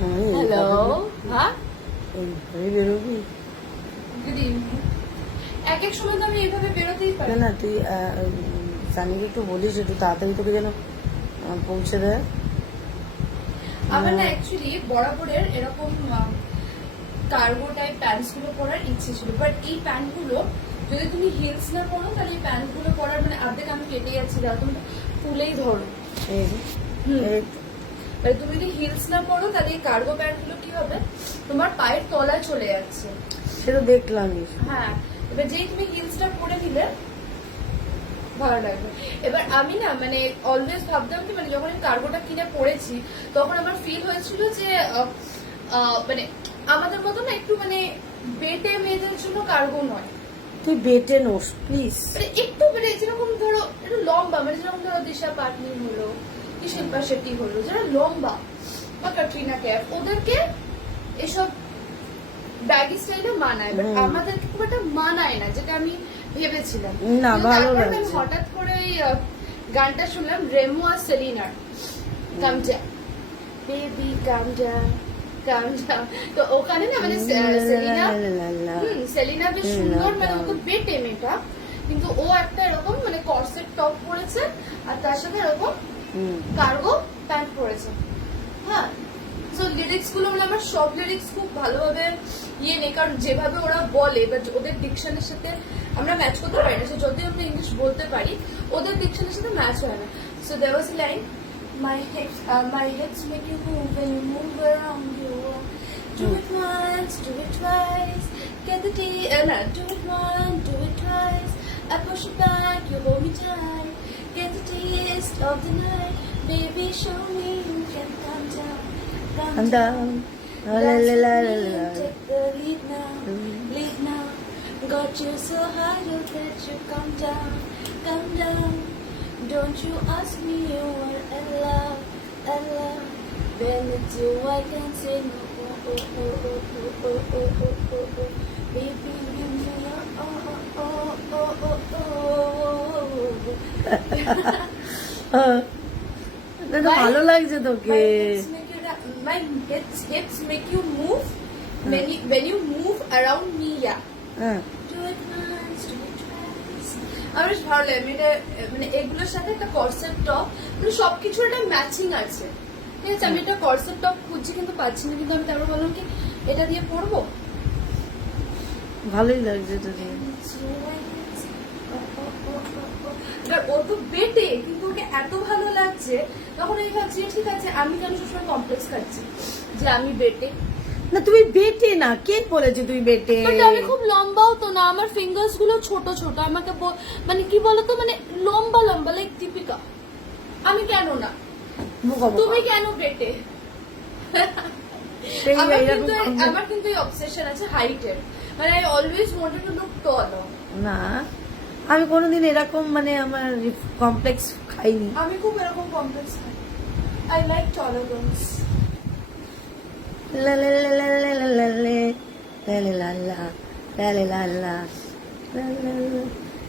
Hello, হ্যাঁ বেরোবি good evening. এক এক সময় তো আমি এইভাবে বেরোতেই পারি না, তুই সানিকে একটু বলিস একটু তাড়াতাড়ি তোকে যেন পৌঁছে দেয়। আমার না অ্যাকচুয়ালি বরাবরের এরকম কার্গো টাইপ প্যান্টস গুলো পরার ইচ্ছে ছিল, বাট এই প্যান্ট গুলো যদি তুমি হিলস না পরো তাহলে এই প্যান্ট গুলো পরার মানে অর্ধেক আমি কেটে যাচ্ছি, যারা তুমি তুলেই ধরো। এবার তুমি যদি হিলস না পরো তাহলে এই কার্গো প্যান্ট গুলো কি হবে, তোমার পায়ের তলায় চলে যাচ্ছে। সে তো দেখলাম। হ্যাঁ, এবার যেই তুমি হিলসটা পরে নিলে ভালো লাগবে। এবার আমি না মানে অলওয়েজ ভাবতাম কি মানে যখন আমি কার্গোটা কিনে পরেছি তখন আমার ফিল হয়েছিল যে মানে আমাদের মতো না একটু মানে বেটে মেয়েদের জন্য কার্গো নয়। তুই বেটে নোস প্লিজ, মানে একটু মানে যেরকম ধরো একটু লম্বা, মানে যেরকম ধরো দিশা পাটনি হলো কি শিল্পা শেট্টি হলো, যারা লম্বা বা ক্যাটরিনা ক্যাফ, ওদেরকে এসব ব্যাগি স্টাইলে মানায়, বাট আমাদেরকে খুব একটা মানায় না, যেটা আমি ভেবেছিলাম। না ভালো তারপর লাগছে। আমি হঠাৎ করে গানটা শুনলাম রেমো আর সেলিনার, কাম ডাউন বেবি কাম ডাউন কাম ডাউন। তো ওখানে না মানে সেলিনা বেশ সুন্দর, মানে ও তো বেটে মেয়েটা, কিন্তু ও একটা এরকম মানে কর্সেট টপ পরেছে আর তার সাথে এরকম কার্গো প্যান্ট পরেছে। হ্যাঁ, সো লিরিক্স গুলো মানে আমার সব লিরিক্স খুব ভালোভাবে নেই, কারণ যেভাবে ওরা বলে বা ওদের ডিকশনের সাথে আমরা ম্যাচ করতে পারি না। সো যদি আমরা ইংলিশ বলতে পারি ওদের ডিকশনের সাথে ম্যাচ হয় না। So there was a line, my hips make you move when you move around you. Do it once, do it twice, get the do it once, do it twice. I push you back, you hold me tight, get the taste of the night. Baby, show me you can calm down. Calm down. Take the lead now. Got you so high, you'll let you come down. Don't you ask me you are in love. When it's you, I can say no. Baby, give me your ভালো লাগছে তোকে। My hips make you move when you move around me. Yeah. Do it once, do it twice. আমার বেশ ভালো লাগে মানে এগুলোর সাথে একটা কর্সেট টপ, মানে সবকিছু একটা ম্যাচিং আছে। ঠিক আছে, আমি একটা কর্সেট টপ খুঁজছি কিন্তু পাচ্ছি না, কিন্তু আমি তারপর বললাম কি এটা দিয়ে পরবো। ভালোই লাগছে তোকে। ও তো বেটে, কিন্তু ওকে এত ভালো লাগছে, তখন আমি ভাবছি ঠিক আছে আমি কেন সবসময় কমপ্লেক্স খাচ্ছি যে আমি বেটে। না তুমি বেটে না, কে বলেছে তুই বেটে? আমি খুব লম্বাও তো না, আমার ফিঙ্গার্স গুলো ছোট ছোট, আমাকে মানে কি বলতো মানে লম্বা লম্বা লাইক দীপিকা। আমি কেন না, তুমি কেন বেটে? আমার কিন্তু এই অবসেশন আছে হাইটের, মানে I always wanted to look tall. না আমি কোনোদিন এরকম মানে আমার কমপ্লেক্স খাইনি। আমি খুব এরকম কমপ্লেক্স খাই। I like taller girls.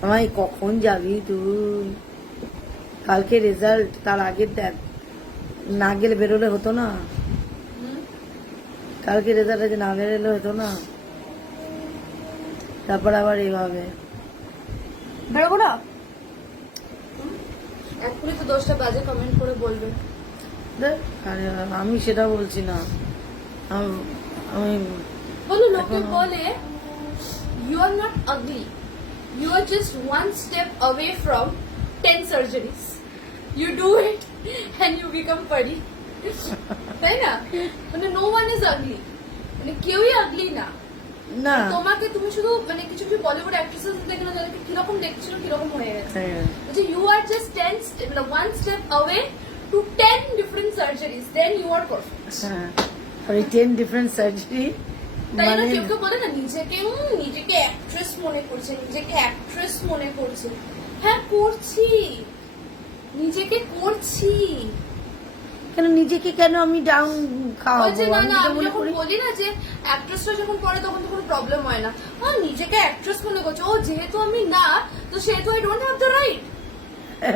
আমায় কখন যাবি তুই? কালকে রেজাল্ট, তার আগে দেখ না গেলে বেরোলে হতো না। কালকে রেজাল্ট আছে, না বেরোলে হতো না। তারপর আবার এইভাবে বেরোবো না। এখনই তো 10টা বাজে কমেন্ট করে বলবে। আরে আমি সেটা বলছি না, আমি বলো লোকে বলে you are not ugly, you are just one step away from 10 surgeries. You do it and you become pretty. তাই না? মানে no one is ugly, মানে কেউই ugly না। না তোমাকে তুমি শুধু মানে কিছু কিছু বলিউড অ্যাক্ট্রেসেস দেখে না, যাদেরকে কিরকম দেখছিল কিরকম হয়ে গেছে, যে you are just 1 step away to 10 different surgeries, then you are perfect. আর 10 ডিফারেন্ট সার্জারি তাই না? মানে কেউ কেউ বলে না নিজেকে অ্যাক্ট্রেস মনে করছে। হ্যাঁ করছি, নিজেকে করছি। কেন নিজেকে কেন আমি ডাউন খাওয়াবো? না আমি যখন বলি না যে অ্যাক্ট্রেসরা যখন পড়ে তখন তো কোনো প্রবলেম হয় না, নিজেকে অ্যাক্ট্রেস মনে করছে, ও যেহেতু আমি না তো সেহেতু I don't have the right.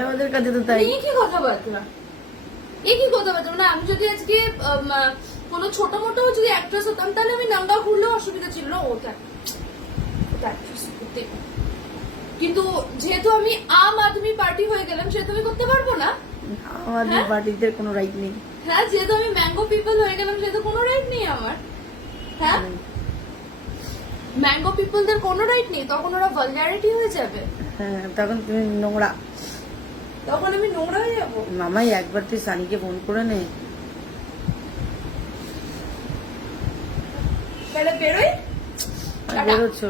আমাদের কাছে তো তাই। এই কি কথাবার্তা, মানে আমি যদি আজকে কোনো ছোট মোটো যদি অ্যাক্ট্রেস হতাম তাহলে আমি নাঙ্গা ঘুরলেও অসুবিধা ছিল না, ওটা অ্যাক্ট্রেস করতে। কিন্তু যেহেতু আমি আম আদমি পার্টি হয়ে গেলাম সেহেতু আমি করতে পারবো না। আমাদের হ্যাঁ? পার্টিতে কোনো রাইট নেই। হ্যাঁ, যেহেতু আমি ম্যাঙ্গো পিপল হয়ে গেলাম সেহেতু কোনো রাইট নেই আমার। হ্যাঁ, ম্যাঙ্গো পিপলদের কোনো রাইট নেই, তখন ওরা ভালগারিটি হয়ে যাবে, হ্যাঁ, তখন তুমি নোংরা। তখন আমি নোংরা হয়ে যাবো। মামাই একবার তুই সানিকে ফোন করে নে। তাহলে বেরোই। বেরোচ্ছ?